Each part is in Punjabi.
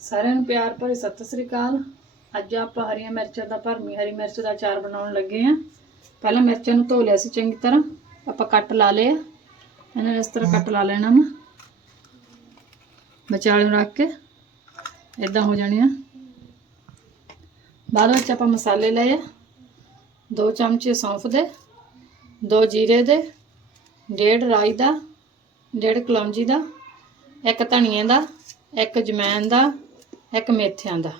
ਸਾਰਿਆਂ ਨੂੰ ਪਿਆਰ ਭਰੀ ਸਤਿ ਸ੍ਰੀ ਅਕਾਲ। ਅੱਜ ਆਪਾਂ ਹਰੀਆਂ ਮਿਰਚਾਂ ਦਾ ਭਰਮੀ ਹਰੀ ਮਿਰਚ ਦਾ ਅਚਾਰ ਬਣਾਉਣ ਲੱਗੇ ਆ ਪਹਿਲਾਂ ਮਿਰਚਾਂ ਨੂੰ ਧੋ ਲਿਆ ਸੀ ਚੰਗੀ ਤਰ੍ਹਾਂ। ਆਪਾਂ ਕੱਟ ਲਾ ਲਏ ਆ। ਇਹਨਾਂ ਨੂੰ ਇਸ ਤਰ੍ਹਾਂ ਕੱਟ ਲਾ ਲੈਣਾ ਵਾ। ਵਿਚਾਲੇ ਨੂੰ ਰੱਖ ਕੇ ਇਦਾਂ ਹੋ ਜਾਣੀਆਂ ਬਾਅਦ ਵਿੱਚ ਆਪਾਂ ਮਸਾਲੇ ਲਏ ਆ। ਦੋ ਚਮਚੇ ਸੌਂਫ ਦੇ, ਦੋ ਜੀਰੇ ਦੇ, ਡੇਢ ਰਾਈ ਦਾ, ਡੇਢ ਕਲੌਂਜੀ ਦਾ, ਇੱਕ ਧਨੀਏ ਦਾ, ਇੱਕ ਜਮੈਨ ਦਾ ਇੱਕ ਮੇਥਿਆਂ ਦਾ।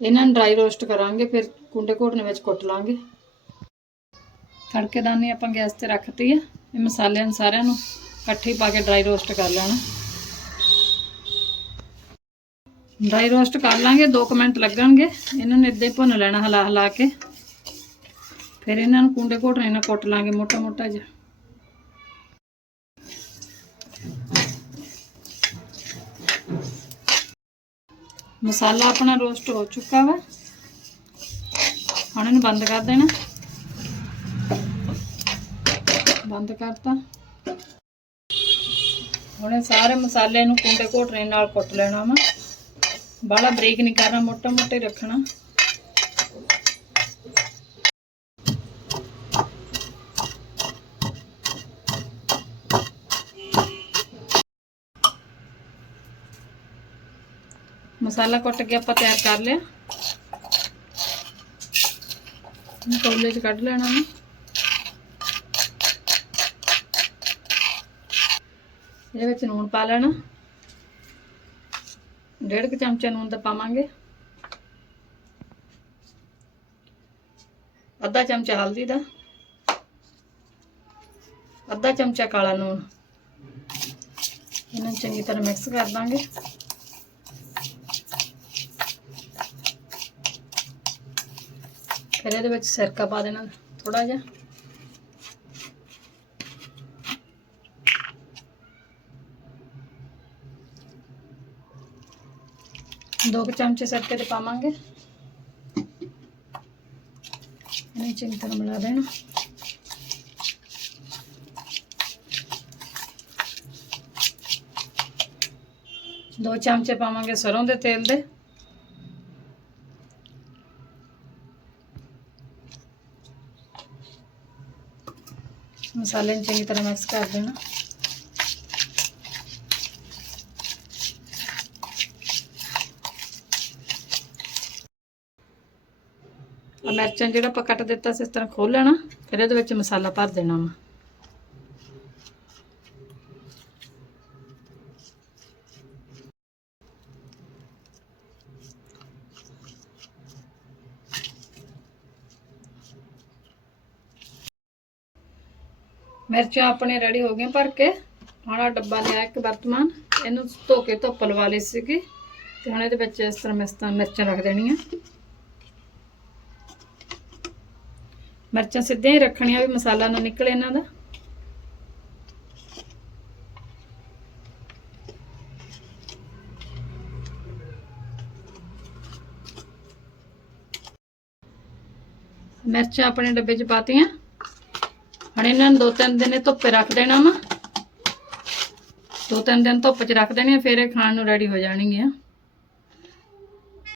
ਇਹਨਾਂ ਨੂੰ ਡਰਾਈ ਰੋਸਟ ਕਰਾਂਗੇ, ਫਿਰ ਕੁੰਡੇ ਘੋਟਣੇ ਵਿੱਚ ਕੁੱਟ ਲਾਂਗੇ। ਤੜਕੇਦਾਨੀ ਆਪਾਂ ਗੈਸ ਤੇ ਰੱਖਤੀ ਆ। ਇਹ ਮਸਾਲਿਆਂ ਨੂੰ ਸਾਰਿਆਂ ਨੂੰ ਇਕੱਠੇ ਪਾ ਕੇ ਡਰਾਈ ਰੋਸਟ ਕਰ ਲੈਣਾ। ਡਰਾਈ ਰੋਸਟ ਕਰ ਲਾਂਗੇ 2 ਮਿੰਟ ਲੱਗਣਗੇ। ਇਹਨਾਂ ਨੂੰ ਇੱਦਾਂ ਹੀ ਭੁੰਨ ਲੈਣਾ ਹਲਾ ਹਲਾ ਕੇ। ਫਿਰ ਇਹਨਾਂ ਨੂੰ ਕੁੰਡੇ ਘੋਟਣੇ ਨਾਲ ਕੁੱਟ ਲਾਂਗੇ ਮੋਟਾ ਮੋਟਾ ਜਿਹਾ। ਮਸਾਲਾ ਆਪਣਾ ਰੋਸਟ ਹੋ ਚੁੱਕਾ ਵਾ। ਹੁਣ ਇਹਨੂੰ ਬੰਦ ਕਰ ਦੇਣਾ। ਬੰਦ ਕਰਤਾ। ਹੁਣ ਸਾਰੇ ਮਸਾਲੇ ਨੂੰ ਕੁੰਡੇ ਘੋਟਣੇ ਨਾਲ ਕੁੱਟ ਲੈਣਾ ਵਾ। ਬਾਹਲਾ ਬਰੀਕ ਨਹੀਂ ਕਰਨਾ ਮੋਟਾ ਮੋਟਾ ਰੱਖਣਾ। ਮਸਾਲਾ ਕੁੱਟ ਕੇ ਆਪਾਂ ਤਿਆਰ ਕਰ ਲਿਆ। ਹੁਣ ਕੌਲੇ 'ਚ ਕੱਢ ਲੈਣਾ ਨਾ ਇਹਦੇ ਵਿੱਚ ਨੂਣ ਪਾ ਲੈਣਾ। ਡੇਢ ਕੁ ਚਮਚਾ ਨੂਣ ਦਾ ਪਾਵਾਂਗੇ। ਅੱਧਾ ਚਮਚਾ ਹਲਦੀ ਦਾ। ਅੱਧਾ ਚਮਚਾ ਕਾਲਾ ਨੂਣ। ਇਹਨਾਂ ਚੰਗੀ ਤਰ੍ਹਾਂ ਮਿਕਸ ਕਰ ਦਾਂਗੇ। ਫਿਰ ਇਹਦੇ ਵਿੱਚ ਸਿਰਕਾ ਪਾ ਦੇਣਾ ਥੋੜਾ ਜਿਹਾ। ਦੋ ਕੁ ਚਮਚੇ ਸਿਰਕੇ ਦੇ ਪਾਵਾਂਗੇ। ਇਹਨੂੰ ਚੰਗੀ ਤਰ੍ਹਾਂ ਮਿਲਾ ਦੇਣਾ। ਦੋ ਚਮਚੇ ਪਾਵਾਂਗੇ ਸਰੋਂ ਦੇ ਤੇਲ ਦੇ। ਮਸਾਲੇ ਨੂੰ ਚੰਗੀ ਤਰ੍ਹਾਂ ਮਿਕਸ ਕਰ ਦੇਣਾ। ਆ ਮਿਰਚਾਂ ਜਿਹੜਾ ਆਪਾਂ ਕੱਟ ਦਿੱਤਾ ਸੀ, ਇਸ ਤਰ੍ਹਾਂ ਖੋਲ ਲੈਣਾ, ਫਿਰ ਇਹਦੇ ਵਿੱਚ ਮਸਾਲਾ ਭਰ ਦੇਣਾ ਵਾ। ਮਿਰਚਾਂ ਆਪਣੇ ਰੈਡੀ ਹੋ ਗਈਆਂ ਭਰ ਕੇ। ਹੁਣ ਆਹ ਡੱਬਾ ਲਿਆ ਇੱਕ ਵਰਤਮਾਨ। ਇਹਨੂੰ ਧੋ ਕੇ ਧੁੱਪ ਲਵਾ ਲਈ ਸੀਗੀ। ਤੇ ਹੁਣ ਇਹਦੇ ਵਿੱਚ ਇਸ ਤਰ੍ਹਾਂ ਮਿਰਚਾਂ ਮਿਰਚਾਂ ਰੱਖ ਦੇਣੀਆਂ। ਮਿਰਚਾਂ ਸਿੱਧੀਆਂ ਹੀ ਰੱਖਣੀਆਂ, ਵੀ ਮਸਾਲਾ ਨਾ ਨਿਕਲੇ ਇਹਨਾਂ ਦਾ। ਮਿਰਚਾਂ ਆਪਣੇ ਡੱਬੇ 'ਚ ਪਾਤੀਆਂ। ਹੁਣ ਇਹਨਾਂ ਨੂੰ ਦੋ ਤਿੰਨ ਦਿਨ ਇਹ ਧੁੱਪੇ ਰੱਖ ਦੇਣਾ ਵਾ। ਦੋ ਤਿੰਨ ਦਿਨ ਧੁੱਪ 'ਚ ਰੱਖ ਦੇਣੀਆਂ ਫਿਰ ਇਹ ਖਾਣ ਨੂੰ ਰੈਡੀ ਹੋ ਜਾਣਗੀਆਂ।